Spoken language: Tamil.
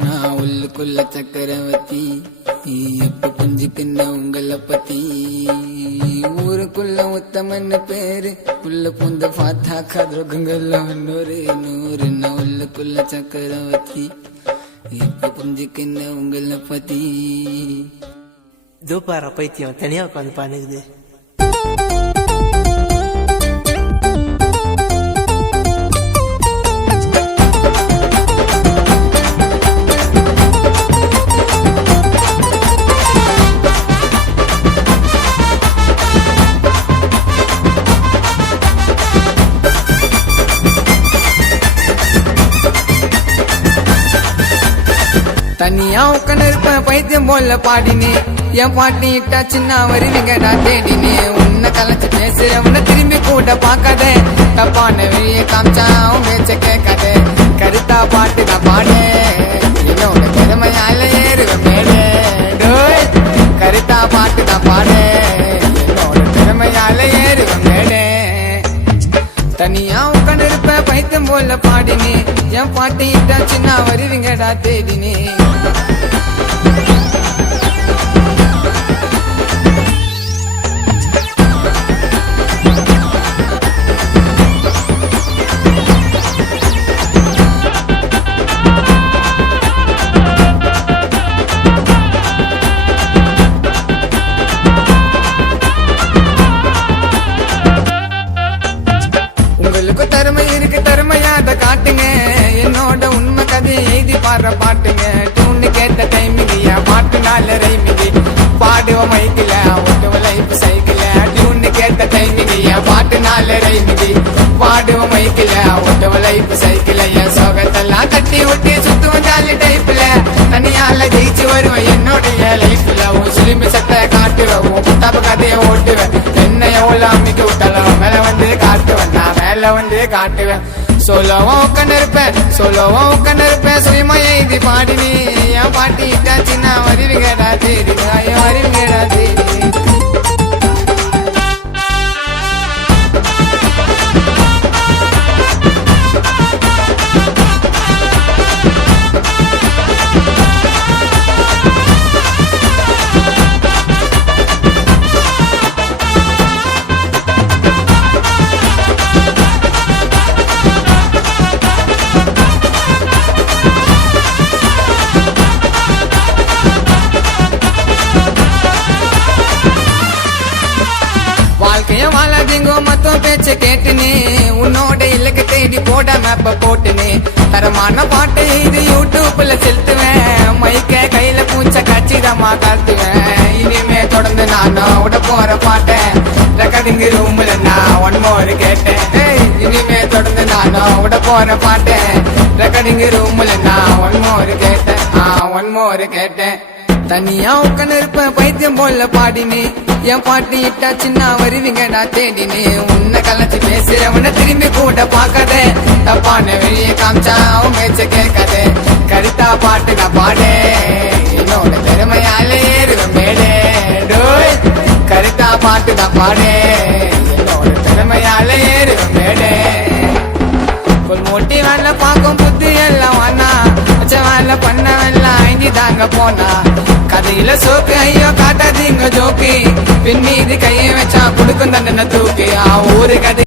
நான் உள்ளுக்குள்ள சக்கரவர்த்தி எப்ப புரிஞ்சுக்கின்ற உங்களை பத்தி ஊருக்குள்ள உத்தமன்னு பேரு உள்ள புந்த பார்த்தா கதிரகங்கள்ல நூறு நூறு நான் உள்ளுக்குள்ள சக்கரவர்த்தி எப்ப புரிஞ்சுக்கின்ற உங்களை பத்தி தூப்பார பைத்தியம் தனியா உட்காந்து பண்ணுது. தனியா உட்காந்து இருப்பேன் பைத்தியம் போல பாடினே என் பாட்டி இட்டா சின்ன வருவீங்கடா தேடினே உன்னை கலைச்சு பேசுறவன திரும்பி கூட பாக்காத தப்பான வெளியே காமிச்சா பேச்ச கேட்காத கருத்தா பாட்டு தான் பாடு என்னோட திறமையால ஏறுவேன் மேலே கருத்தா பாட்டு தான் பாடு என்னோட திறமையால ஏறுவேன் மேலே தனியா உட்காந்து இருப்பேன் பைத்தியம் போல பாடினே என் பாட்டி இட்டா சின்ன வருவீங்கடா தேடினே உங்களுக்கு திறமை இருக்கு திறமையாத காட்டுங்க என்னோட உண்மை கதையை எழுதி பாடுற பாட்டுங்க டூன்னு கேட்ட டைமிங்க பாட்டுனால ரைமிங்க பாடுவ மைக்கில ஒட்டுவ லைஃப் சைக்கிள டூன்னு கேட்ட டைமிங்க பாட்டுனால ரைமிங்க பாடுவ மைக்கில ஒட்டுவ லைஃப் சைக்கிள என் சோகத்தெல்லாம் கட்டி விட்டு சுத்துவ ஜாலி டைப்ல தனியால ஜெயிச்சு வருவேன் என்னோடைய லைஃப்ல உன் சிலிம்பி சட்டை காட்டுவேன் உன் புத்தாப்பு கதையை ஓட்டுவேன் என்ன எவ்வளவு அமைக்க விட்டாலும் மேல வந்து காட்டுவேன் நான் மேல வந்து காட்டுவேன் சொல்லவும் உட்காந்து இருப்பேன் சுயமா எழுதி பாடினி என் பாட்டி இட்டாச்சு நான் வருவீங்கடா தேடி வருவீங்கடா தேடி வாழ்க்கைய வாழாதீங்கோ மொத்தம் பேச்ச கேட்டுனே உன்னோட இலக்கு தேடி போட மேப்ப போட்டுனே தரமான பாட்டை இது யூடியூப்ல செலுத்துவேன் மைக்க கையில பூச்ச கச்சிதமா காத்துவேன் இனிமே தொடர்ந்து நானும் விட போற பாட்டேன் ரெக்கார்டிங் ரூம்ல நான் ஒன் மோர் கேட்டேன் இனிமே தொடர்ந்து நானும் விட போற பாட்டேன் ரெக்கார்டிங் ரூம்ல நான் ஒன் மோர் கேட்டேன் தனியா உட்காந்து இருப்பேன் பைத்தியம் போல பாடினே என் பாட்டி இட்டா சின்ன வருவீங்கடா தேடினே உன்னை கலைச்சு பேசுறவன திரும்பி கூட பாக்காத தப்பான வெளியே காமிச்சா பேச்ச கேட்காத கருத்தா பாட்டு நான் பாடு என்னோட திறமையால ஏறுவேன் மேலே கருத்தா பாட்டு தான் பாடு என்னோட திறமையால ஏறுவேன் மேலே மொட்டி வேலை பார்க்கும் புத்தி எல்லாம் வானா வேலை பண்ண வெல்லாம் ஐந்தி தாங்க போனா கதையில சோக்கு ஐயோ காட்டாதீங்க ஜோக்கி பின்னீது கையை வச்சா கொடுக்கும் தண்டனை தூக்கி ஊரு கதை